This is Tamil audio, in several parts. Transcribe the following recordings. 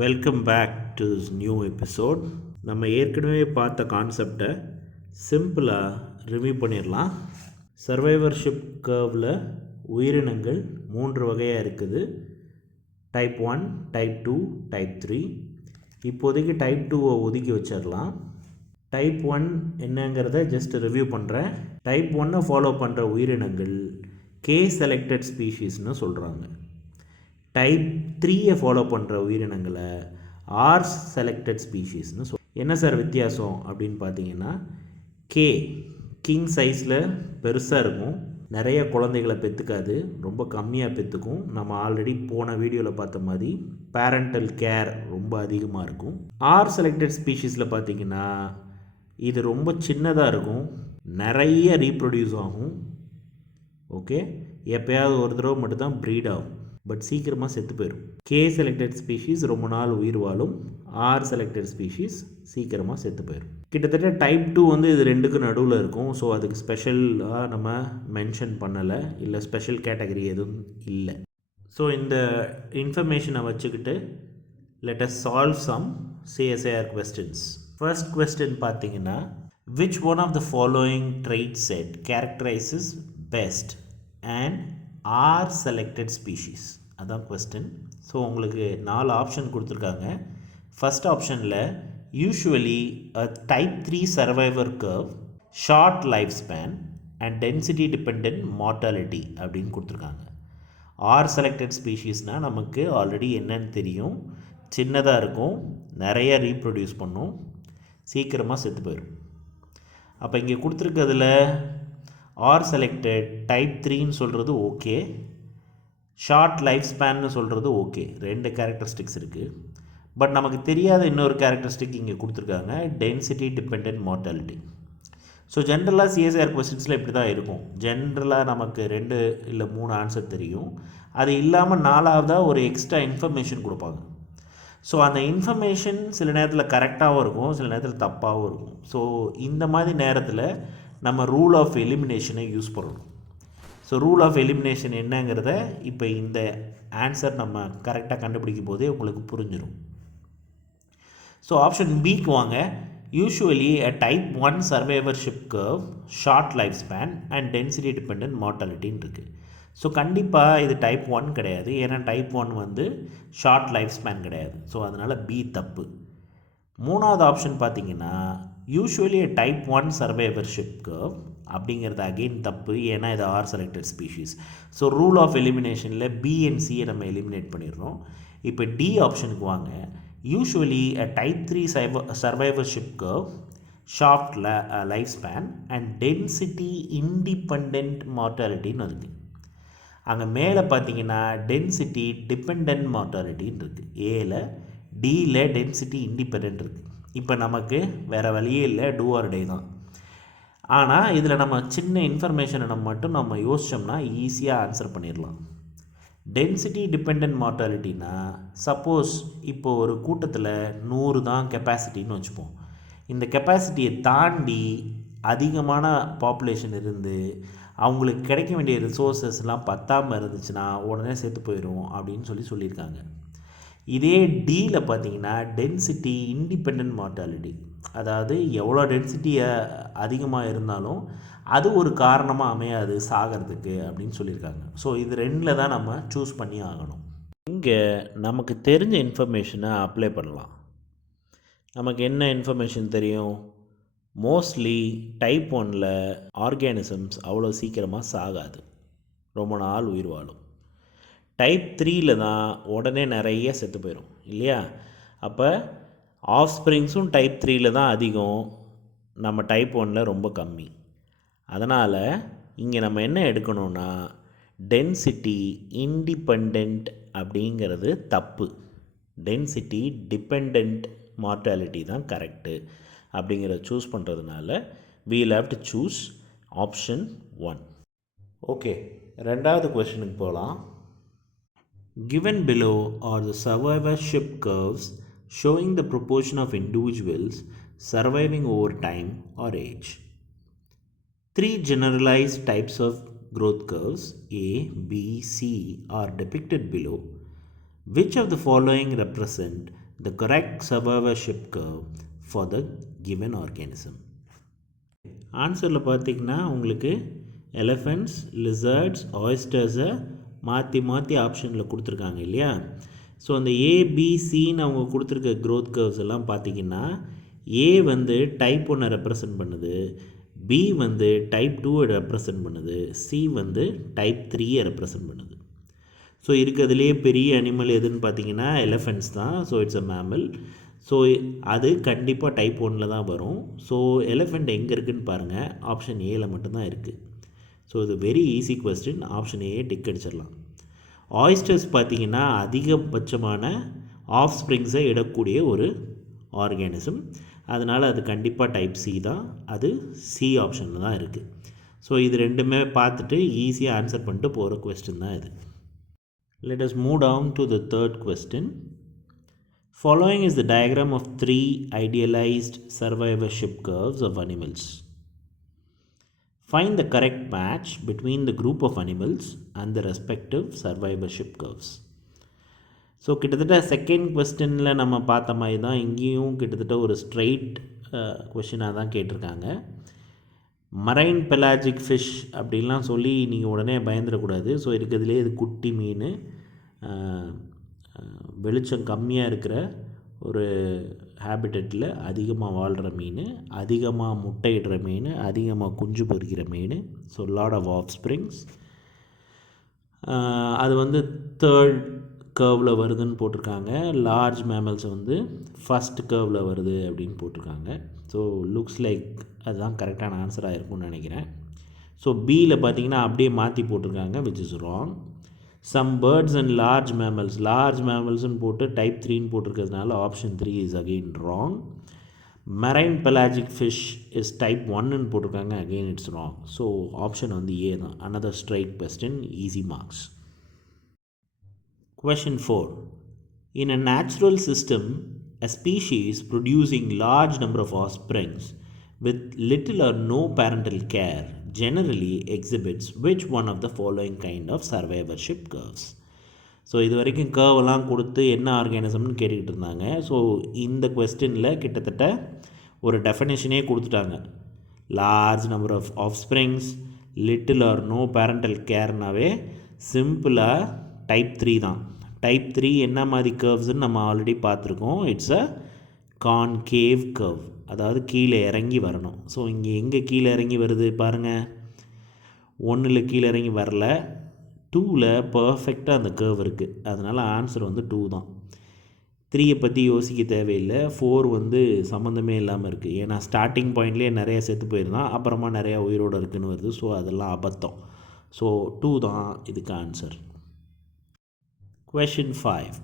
Welcome back to this new episode. நம்ம ஏற்கனவே பார்த்த கான்செப்டை சிம்பிளாக ரிவ்யூ பண்ணிடலாம். சர்வைவர்ஷிப் கர்வில் உயிரினங்கள் 3 வகையாக இருக்குது. Type 1, type 2, type 3. இப்போதைக்கு டைப் 2 ஒதுக்கி வச்சிடலாம். டைப் 1 என்னங்கிறத ஜஸ்ட் ரிவ்யூ பண்ணுறேன். டைப் 1 ஃபாலோ பண்ணுற உயிரினங்கள் கே செலக்டட் ஸ்பீஷீஸ்னு சொல்கிறாங்க. டைப் 3 ஃபாலோ பண்ணுற உயிரினங்களை ஆர் செலக்டட் ஸ்பீஷீஸ்னு என்ன சார் வித்தியாசம் அப்படின்னு பார்த்தீங்கன்னா, கே கிங் சைஸில் பெருசாக இருக்கும், நிறைய குழந்தைகளை பெற்றுக்காது, ரொம்ப கம்மியாக பெற்றுக்கும். நம்ம ஆல்ரெடி போன வீடியோவில் பார்த்த மாதிரி பேரண்டல் கேர் ரொம்ப அதிகமாக இருக்கும். ஆர் செலக்டட் ஸ்பீஷீஸில் பார்த்தீங்கன்னா இது ரொம்ப சின்னதாக இருக்கும், நிறைய ரீப்ரொடியூஸ் ஆகும். ஓகே, எப்போயாவது ஒரு தடவை மட்டும்தான் ப்ரீட் ஆகும், பட் சீக்கிரமாக செத்து போயிடும். கே செலக்டட் ஸ்பீஷீஸ் ரொம்ப நாள் உயிர் வாழும், ஆர் செலக்டட் ஸ்பீஷீஸ் சீக்கிரமாக செத்து போயிடும். கிட்டத்தட்ட டைப் 2 இது ரெண்டுக்கும் நடுவில் இருக்கும். ஸோ அதுக்கு ஸ்பெஷலாக நம்ம மென்ஷன் பண்ணலை, இல்லை ஸ்பெஷல் கேட்டகரி எதுவும் இல்லை. ஸோ இந்த இன்ஃபர்மேஷனை வச்சுக்கிட்டு let us solve some CSIR questions. First question பார்த்தீங்கன்னா, which one of the following trait set characterizes best and R selected species? அதான் கொஸ்டின். ஸோ உங்களுக்கு 4 ஆப்ஷன் கொடுத்துருக்காங்க. ஃபஸ்ட் ஆப்ஷனில் usually a type 3 survivor curve, short life span and density depend mortality அப்படின்னு கொடுத்துருக்காங்க. ஆர் செலக்டட் ஸ்பீஷீஸ்னால் நமக்கு ஆல்ரெடி என்னன்னு தெரியும், சின்னதாக இருக்கும், நிறைய ரீப்ரொடியூஸ் பண்ணும், சீக்கிரமாக செத்து போயிடும். அப்போ இங்கே கொடுத்துருக்கிறதுல ஆர் செலக்டட் டைப் 3ன்னு சொல்கிறது ஓகே, ஷார்ட் லைஃப் ஸ்பேன்னு சொல்கிறது ஓகே, 2 கேரக்டரிஸ்டிக்ஸ் இருக்குது. பட் நமக்கு தெரியாத இன்னொரு கேரக்டரிஸ்டிக் இங்கே கொடுத்துருக்காங்க, டென்சிட்டி டிபெண்ட் மார்ட்டாலிட்டி. ஸோ ஜென்ரலாக CSIR கொஸ்டின்ஸில் இப்படி தான் இருக்கும். ஜென்ரலாக நமக்கு 2 இல்லை 3 ஆன்சர் தெரியும், அது இல்லாமல் 4வதாக ஒரு எக்ஸ்ட்ரா இன்ஃபர்மேஷன் கொடுப்பாங்க. ஸோ அந்த இன்ஃபர்மேஷன் சில நேரத்தில் கரெக்டாகவும் இருக்கும், சில நேரத்தில் தப்பாகவும் இருக்கும். ஸோ இந்த மாதிரி நேரத்தில் நம்ம ரூல் ஆஃப் எலிமினேஷனை யூஸ் பண்ணணும். ஸோ ரூல் ஆஃப் எலிமினேஷன் என்னங்கிறத இப்போ இந்த ஆன்சர் நம்ம கரெக்டாக கண்டுபிடிக்கும் போதே உங்களுக்கு புரிஞ்சிடும். ஸோ ஆப்ஷன் பிக்கு வாங்க. Usually a type 1 survivorship curve, short life span and density dependent மார்ட்டாலிட்டின்னு இருக்குது. ஸோ கண்டிப்பாக இது டைப் 1 கிடையாது, ஏன்னா டைப் 1 ஷார்ட் லைஃப் ஸ்பேன் கிடையாது. ஸோ அதனால் பி தப்பு. 3வது ஆப்ஷன் பார்த்தீங்கன்னா, யூஷுவலி டைப் 1 சர்வைவர்ஷிப் கர்வ் அப்படிங்கிறது அகெயின் தப்பு, ஏன்னா இது R selected species. So rule of எலிமினேஷனில் பி அண்ட் சியை நம்ம எலிமினேட் பண்ணிடுறோம். இப்போ டி ஆப்ஷனுக்கு வாங்க. Usually type 3 survivorship curve, short life span and density independent மார்ட்டாலிட்டின்னு இருக்குது. அங்கே மேலே பார்த்தீங்கன்னா டென்சிட்டி டிபெண்ட் மார்ட்டாலிட்டின்னு இருக்குது ஏல, டியில் டென்சிட்டி இண்டிபெண்ட் இருக்குது. இப்போ நமக்கு வேறு வழியே இல்லை, டூ ஆர் டே தான். ஆனால் இதில் நம்ம சின்ன இன்ஃபர்மேஷனை நம்ம யோசித்தோம்னா ஈஸியாக ஆன்சர் பண்ணிடலாம். டென்சிட்டி டிபெண்ட் மார்ட்டாலிட்டினா, சப்போஸ் இப்போது ஒரு கூட்டத்தில் 100 தான் கெப்பாசிட்டின்னு வச்சுப்போம். இந்த கெப்பாசிட்டியை தாண்டி அதிகமான பாப்புலேஷன் இருந்து அவங்களுக்கு கிடைக்க வேண்டிய ரிசோர்ஸஸ்லாம் பத்தாமல் இருந்துச்சுன்னா உடனே செத்து போயிடும் அப்படின்னு சொல்லியிருக்காங்க. இதே டியில் பார்த்தீங்கன்னா டென்சிட்டி இண்டிபெண்ட் மார்ட்டாலிட்டி, அதாவது எவ்வளோ டென்சிட்டி அதிகமாக இருந்தாலும் அது ஒரு காரணமாக அமையாது சாகிறதுக்கு அப்படின்னு சொல்லியிருக்காங்க. ஸோ இது 2ல் தான் நம்ம சூஸ் பண்ணி ஆகணும். இங்கே நமக்கு தெரிஞ்ச இன்ஃபர்மேஷனை அப்ளை பண்ணலாம். நமக்கு என்ன இன்ஃபர்மேஷன் தெரியும்? மோஸ்ட்லி டைப் 1 ஆர்கானிசம்ஸ் அவ்வளோ சீக்கிரமாக சாகாது, ரொம்ப நாள் உயிர் வாழும். டைப் 3 தான் உடனே நிறைய செத்து போயிடும் இல்லையா? அப்போ ஆஃப் ஸ்ப்ரிங்ஸும் டைப் 3 தான் அதிகம், நம்ம டைப் 1 ரொம்ப கம்மி. அதனால் இங்கே நம்ம என்ன எடுக்கணும்னா, டென்சிட்டி இண்டிபெண்ட் அப்படிங்கிறது தப்பு, டென்சிட்டி டிபெண்ட் மார்ட்டாலிட்டி தான் கரெக்டு அப்படிங்கிறத சூஸ் பண்ணுறதுனால we'll have to choose option 1. Okay, 2வது கொஸ்டினுக்கு போகலாம். Given below are the survivorship curves showing the proportion of individuals surviving over time or age. 3 generalized types of growth curves A, B, C are depicted below. Which of the following represent the correct survivorship curve for the given organism. ஆன்சரில் பார்த்திங்கன்னா உங்களுக்கு எலிஃபெண்ட்ஸ், லிசர்ட்ஸ், ஆயிஸ்டர்ஸை மாற்றி மாற்றி ஆப்ஷனில் கொடுத்துருக்காங்க இல்லையா? ஸோ அந்த ஏபிசின்னு அவங்க கொடுத்துருக்க க்ரோத் கர்வ்ஸ் எல்லாம் பார்த்திங்கன்னா ஏ வந்து டைப் 1 ரெப்ரசன்ட் பண்ணுது, பி வந்து டைப் 2 ரெப்ரசன்ட் பண்ணுது, சி வந்து டைப் 3 ரெப்ரசன்ட் பண்ணுது. ஸோ இருக்கிறதுலேயே பெரிய அனிமல் எதுன்னு பார்த்தீங்கன்னா எலிஃபெண்ட்ஸ் தான். So it's a mammal. So அது கண்டிப்பாக டைப் 1 தான் வரும். ஸோ எலிஃபெண்ட் எங்கே இருக்குதுன்னு பாருங்கள், ஆப்ஷன் ஏல மட்டும்தான் இருக்குது. ஸோ இது very easy question, option A tick அடிச்சிடலாம். ஆயிஸ்டர்ஸ் பார்த்திங்கன்னா அதிகபட்சமான ஆஃப் ஸ்ப்ரிங்ஸை இடக்கூடிய ஒரு ஆர்கானிசம், அதனால் அது கண்டிப்பாக டைப் சி தான், அது சி ஆப்ஷனில் தான் இருக்குது. ஸோ இது ரெண்டுமே பார்த்துட்டு ஈஸியாக ஆன்சர் பண்ணிட்டு போகிற கொஸ்டின் தான் இது. Let us move down to the third question. Following is the diagram of 3 idealized survivorship curves of animals. Find the correct match between the group of animals and the respective survivorship curves. So கிட்டத்தட்ட செகண்ட் கொஸ்டினில் நம்ம பார்த்த மாதிரி தான் இங்கேயும் கிட்டத்தட்ட ஒரு ஸ்ட்ரெயிட் கொஷினாக தான் கேட்டிருக்காங்க. மரைன் பெலாஜிக் ஃபிஷ் அப்படின்லாம் சொல்லி நீங்கள் உடனே பயந்துடக்கூடாது. ஸோ இருக்கிறதுலே இது குட்டி மீன், வெளிச்சம் கம்மியாக இருக்கிற ஒரு ஹேபிட்டட்டில் அதிகமாக வாழ்கிற மீன், அதிகமாக முட்டையிடுற மீன், அதிகமாக குஞ்சு பொரிக்கிற மீன். So lot of offsprings. அது வந்து தேர்ட் கர்வில் வருதுன்னு போட்டிருக்காங்க. லார்ஜ் மேமல்ஸ் வந்து ஃபஸ்ட் கர்வில் வருது அப்படின்னு போட்டிருக்காங்க. ஸோ லுக்ஸ் லைக் அதுதான் கரெக்டான ஆன்சராக இருக்கும்னு நினைக்கிறேன். ஸோ பியில் பார்த்தீங்கன்னா அப்படியே மாற்றி போட்டிருக்காங்க, which is wrong. Some birds and large மேமல்ஸ்னு போட்டு டைப் 3ன்னு போட்டிருக்கிறதுனால option 3 is again wrong. Marine pelagic fish is type 1ன்னு போட்டிருக்காங்க, again it's wrong. So option வந்து ஏ தான். Another straight question, easy marks. Question 4. In a natural system, a species producing large number of offsprings with little or no parental care generally exhibits which one of the following kind of survivorship curves? So இது வரைக்கும் கர்வெல்லாம் கொடுத்து என்ன ஆர்கானிசம்னு கேட்டுக்கிட்டு இருந்தாங்க. ஸோ இந்த கொஸ்டினில் கிட்டத்தட்ட ஒரு டெஃபினேஷனே கொடுத்துட்டாங்க. Large number of offsprings, little or no parental கேர்னாவே சிம்பிளாக டைப் 3 தான். டைப் 3 என்ன மாதிரி கர்வ்ஸ்ன்னு நம்ம ஆல்ரெடி பார்த்துருக்கோம். இட்ஸ் அ கான்கேவ் கர்வ், அதாவது கீழே இறங்கி வரணும். ஸோ இங்கே எங்கே கீழே இறங்கி வருது பாருங்கள், 1ல் கீழே இறங்கி வரல, 2ல் பர்ஃபெக்டாக அந்த கர்வ் இருக்குது. அதனால் ஆன்சர் வந்து 2 தான். 3 பற்றி யோசிக்க தேவையில்லை. 4 வந்து சம்மந்தமே இல்லாமல் இருக்குது. ஏன்னா ஸ்டார்டிங் பாயிண்ட்லேயே நிறைய செத்து போயிருந்தான், அப்புறமா நிறையா உயிரோடு இருக்குதுன்னு வருது. ஸோ அதெல்லாம் அபத்தம். ஸோ 2 தான் இதுக்கு answer. Question 5.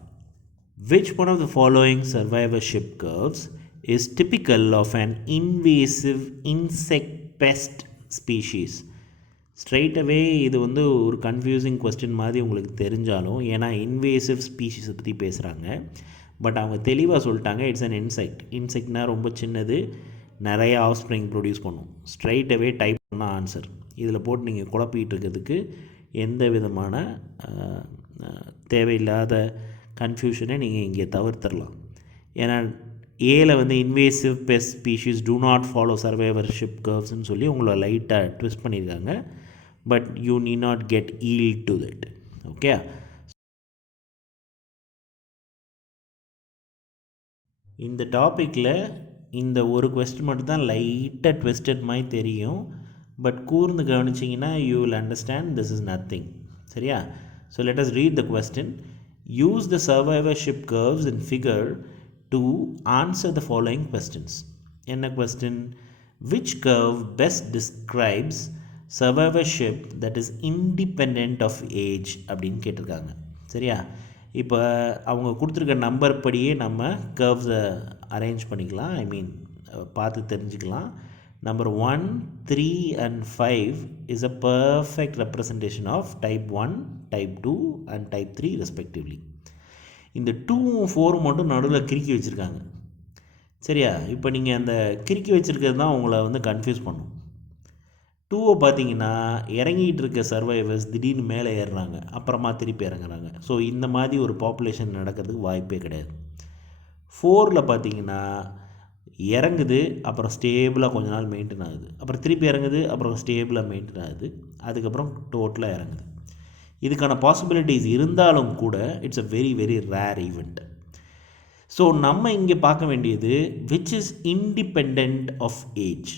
Which one of the following survivorship curves is typical of an invasive insect pest species? Straight away இது வந்து ஒரு கன்ஃபியூசிங் கொஸ்டின் மாதிரி உங்களுக்கு தெரிஞ்சாலும், ஏன்னா இன்வேசிவ் ஸ்பீஷீஸை பற்றி பேசுகிறாங்க. பட் அவங்க தெளிவாக சொல்லிட்டாங்க, இட்ஸ் அன் இன்செக்ட். இன்செக்ட்னால் ரொம்ப சின்னது, நிறைய ஆஃப் ஸ்ப்ரிங் ப்ரொடியூஸ் பண்ணும். ஸ்ட்ரைட் அவே டைப் பண்ண ஆன்சர். இதில் போட்டு நீங்கள் குழப்பிகிட்டு இருக்கிறதுக்கு எந்த விதமான தேவையில்லாத கன்ஃபியூஷனை நீங்கள் இங்கே தவிர்த்துடலாம். ஏன்னா ஏல வந்து invasive pest species do not follow survivorship கர்வ்ஸ்ன்னு சொல்லி உங்களை லைட்டாக ட்விஸ்ட் பண்ணியிருக்காங்க. But you need not get yield to that. Okay, இந்த டாப்பிக்கில் இந்த ஒரு கொஸ்டின் மட்டும் தான் லைட்டாக ட்விஸ்டட் மாதிரி தெரியும். பட் கூர்ந்து கவனிச்சிங்கன்னா you will understand this is nothing. சரியா? So let us read the question. Use the survivorship curves in figure to answer the following questions. என்ன question? Which curve best describes survivorship that is independent of age அப்படின்னு கேட்டிருக்காங்க. சரியா? இப்போ அவங்க கொடுத்துருக்க நம்பர் படியே நம்ம கர்வ்ஸை அரேஞ்ச் பண்ணிக்கலாம். பார்த்து தெரிஞ்சுக்கலாம். Number 1, 3 and 5 is a perfect representation of type 1, type 2 and type 3 respectively. இந்த 2 4 மட்டும் நடுவில் கிறுக்கி வச்சுருக்காங்க. சரியா? இப்போ நீங்கள் அந்த கிறுக்கி வச்சுருக்கிறது தான் உங்களை வந்து கன்ஃபியூஸ் பண்ணும். 2 பார்த்தீங்கன்னா இறங்கிட்டு இருக்க சர்வைவர்ஸ் திடீர்னு மேலே ஏறுறாங்க, அப்புறமா திருப்பி இறங்குறாங்க. ஸோ இந்த மாதிரி ஒரு பாப்புலேஷன் நடக்கிறதுக்கு வாய்ப்பே கிடையாது. 4ல் பார்த்தீங்கன்னா இறங்குது, அப்புறம் ஸ்டேபிளாக கொஞ்ச நாள் மெயின்டைன் ஆகுது, அப்புறம் திருப்பி இறங்குது, அப்புறம் ஸ்டேபிளாக மெயின்டைன் ஆகுது, அதுக்கப்புறம் டோட்டலாக இறங்குது. இதுக்கான பாசிபிலிட்டிஸ் இருந்தாலும் கூட it's a very very rare event. So நம்ம இங்கே பார்க்க வேண்டியது which is independent of age.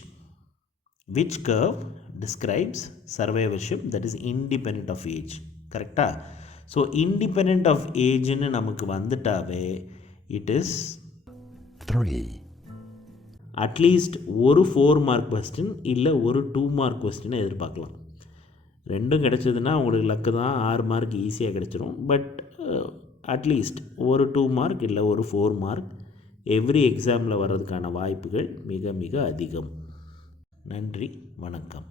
Which curve describes survivorship that is independent of age. கரெக்டாக? ஸோ இண்டிபெண்ட் ஆஃப் ஏஜ்னு நமக்கு வந்துட்டாவே இட் இஸ் 3. அட்லீஸ்ட் ஒரு 4 மார்க் கொஸ்டின் இல்லை ஒரு 2 மார்க் கொஸ்டினை எதிர்பார்க்கலாம். ரெண்டும் கிடச்சதுன்னா உங்களுக்கு லக்கு தான், 6 மார்க் ஈஸியாக கிடச்சிரும். பட் அட்லீஸ்ட் ஒரு 2 மார்க் இல்லை ஒரு 4 மார்க் எவ்ரி எக்ஸாமில் வர்றதுக்கான வாய்ப்புகள் மிக மிக அதிகம். நன்றி, வணக்கம்.